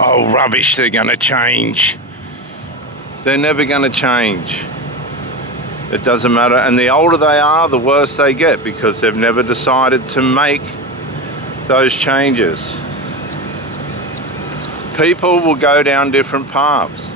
Oh, rubbish, they're going to change. They're never going to change. It doesn't matter. And the older they are, the worse they get, because they've never decided to make those changes. People will go down different paths.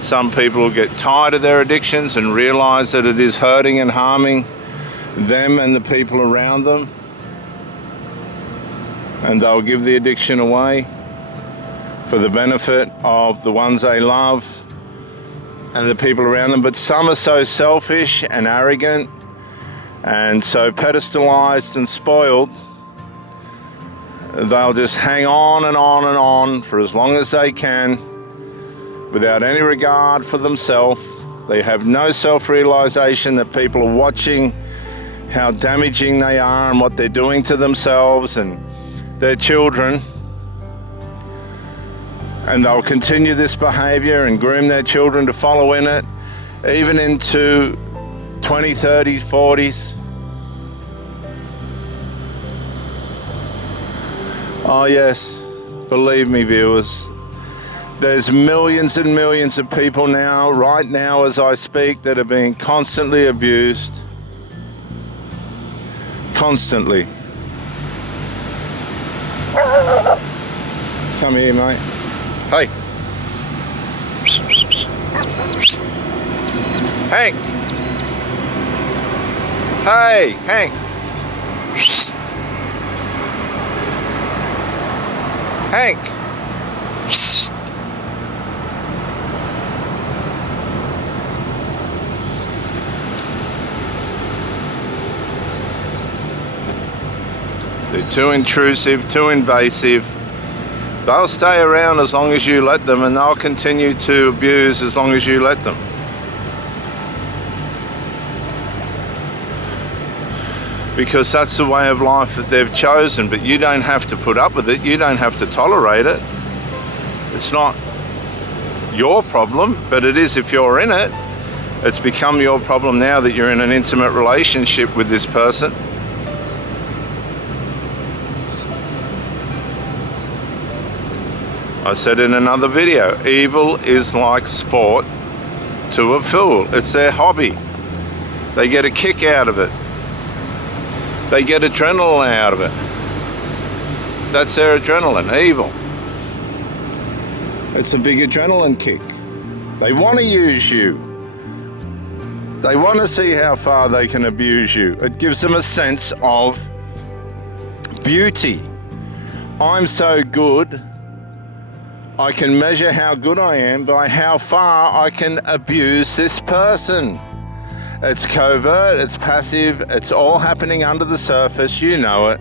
Some people will get tired of their addictions and realize that it is hurting and harming them and the people around them, and they'll give the addiction away for the benefit of the ones they love and the people around them. But some are so selfish and arrogant and so pedestalized and spoiled, they'll just hang on and on and on for as long as they can without any regard for themselves. They have no self-realization that people are watching how damaging they are and what they're doing to themselves and their children. And they'll continue this behavior and groom their children to follow in it, even into 20s, 30s, 40s. Oh yes, believe me, viewers, there's millions and millions of people now, right now as I speak, that are being constantly abused. Constantly. Come here, mate. Hey. Hank. Hey, Hank. Hank. They're too intrusive, too invasive. They'll stay around as long as you let them, and they'll continue to abuse as long as you let them. Because that's the way of life that they've chosen, but you don't have to put up with it. You don't have to tolerate it. It's not your problem, but it is if you're in it. It's become your problem now that you're in an intimate relationship with this person. I said in another video, evil is like sport to a fool. It's their hobby. They get a kick out of it. They get adrenaline out of it. That's their adrenaline, evil. It's a big adrenaline kick. They want to use you. They want to see how far they can abuse you. It gives them a sense of beauty. I'm so good, I can measure how good I am by how far I can abuse this person. It's covert, it's passive, it's all happening under the surface, you know it.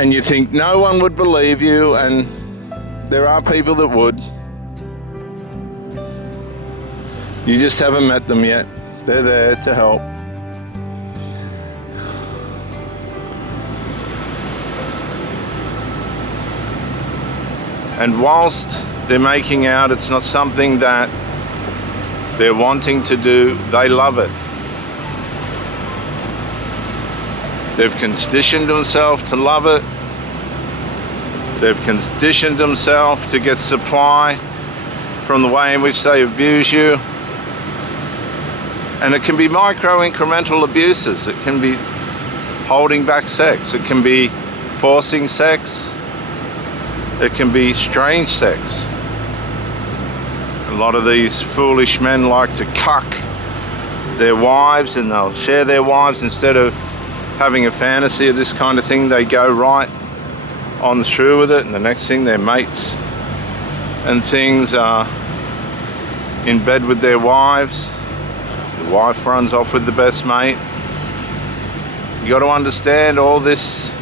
And you think no one would believe you, and there are people that would. You just haven't met them yet. They're there to help. And whilst they're making out it's not something that they're wanting to do, they love it. They've conditioned themselves to love it. They've conditioned themselves to get supply from the way in which they abuse you. And it can be micro incremental abuses. It can be holding back sex. It can be forcing sex. It can be strange sex. A lot of these foolish men like to cuck their wives, and they'll share their wives instead of having a fantasy of this kind of thing. They go right on through with it, and the next thing their mates and things are in bed with their wives. The wife runs off with the best mate. You got to understand all this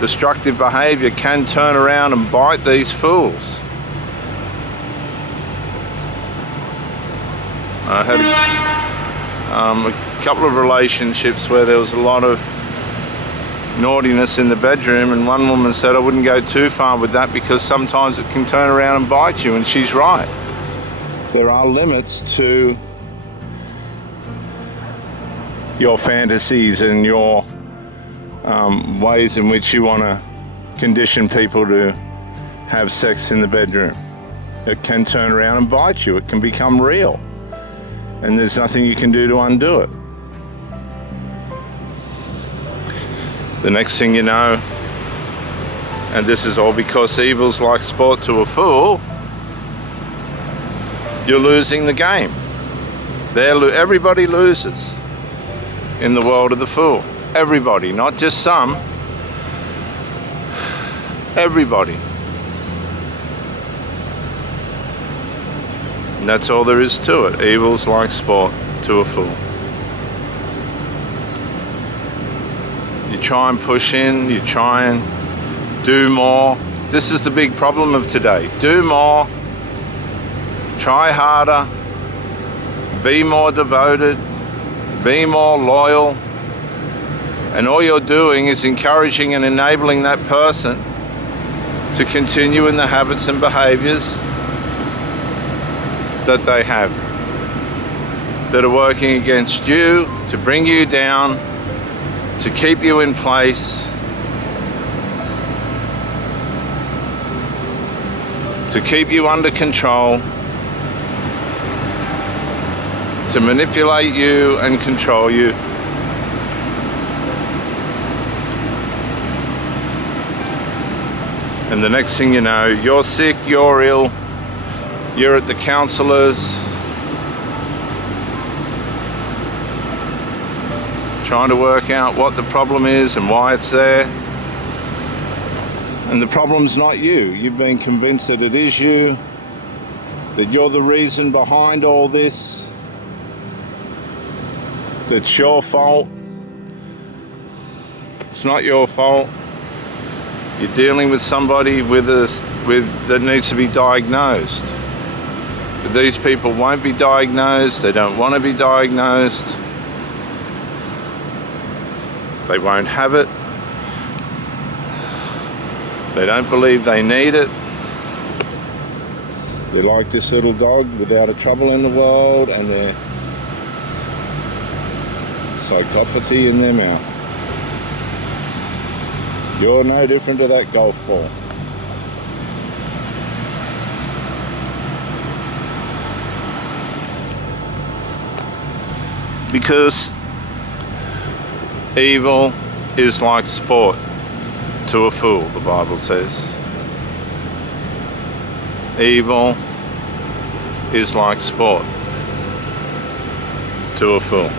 destructive behavior can turn around and bite these fools. I had a couple of relationships where there was a lot of naughtiness in the bedroom, and one woman said I wouldn't go too far with that because sometimes it can turn around and bite you, and she's right. There are limits to your fantasies and your ways in which you want to condition people to have sex in the bedroom. It can turn around and bite you. It can become real. And there's nothing you can do to undo it. The next thing you know, and this is all because evil's like sport to a fool, you're losing the game. Everybody loses in the world of the fool. Everybody, not just some. Everybody. And that's all there is to it. Evil's like sport to a fool. You try and push in, you try and do more. This is the big problem of today. Do more, try harder, be more devoted, be more loyal, and all you're doing is encouraging and enabling that person to continue in the habits and behaviors that they have, that are working against you, to bring you down, to keep you in place, to keep you under control, to manipulate you and control you. And the next thing you know, you're sick, you're ill, you're at the counsellors, trying to work out what the problem is and why it's there. And the problem's not you. You've been convinced that it is you, that you're the reason behind all this, that it's your fault. It's not your fault. You're dealing with somebody that needs to be diagnosed. But these people won't be diagnosed. They don't want to be diagnosed. They won't have it. They don't believe they need it. They're like this little dog without a trouble in the world, and they're psychopathy in their mouth. You're no different to that golf ball. Because evil is like sport to a fool, the Bible says. Evil is like sport to a fool.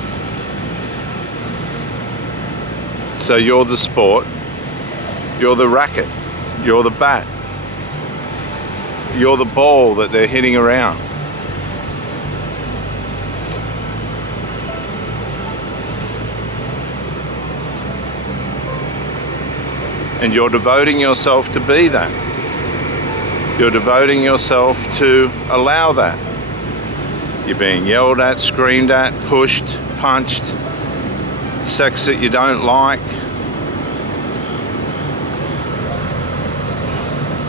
So you're the sport, you're the racket, you're the bat, you're the ball that they're hitting around. And you're devoting yourself to be that. You're devoting yourself to allow that. You're being yelled at, screamed at, pushed, punched, sex that you don't like.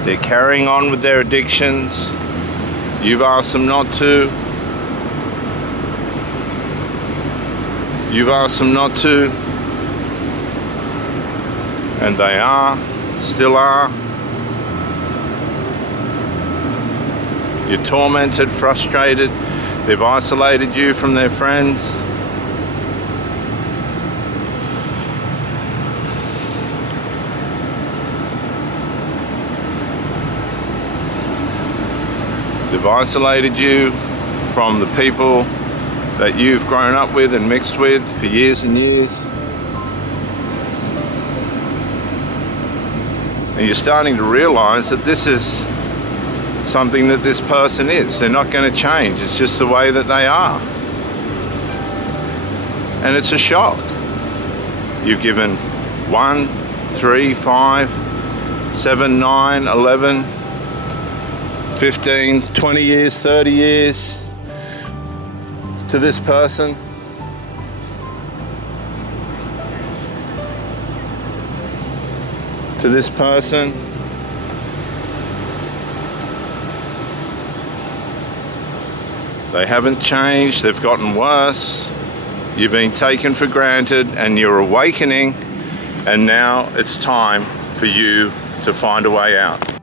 They're carrying on with their addictions. You've asked them not to. You've asked them not to. And they are, still are. You're tormented, frustrated. They've isolated you from their friends. They've isolated you from the people that you've grown up with and mixed with for years and years. And you're starting to realize that this is something that this person is. They're not going to change. It's just the way that they are. And it's a shock. You've given 1, 3, 5, 7, 9, 11, 15, 20 years, 30 years to this person. To this person. They haven't changed, they've gotten worse. You've been taken for granted, and you're awakening And now it's time for you to find a way out.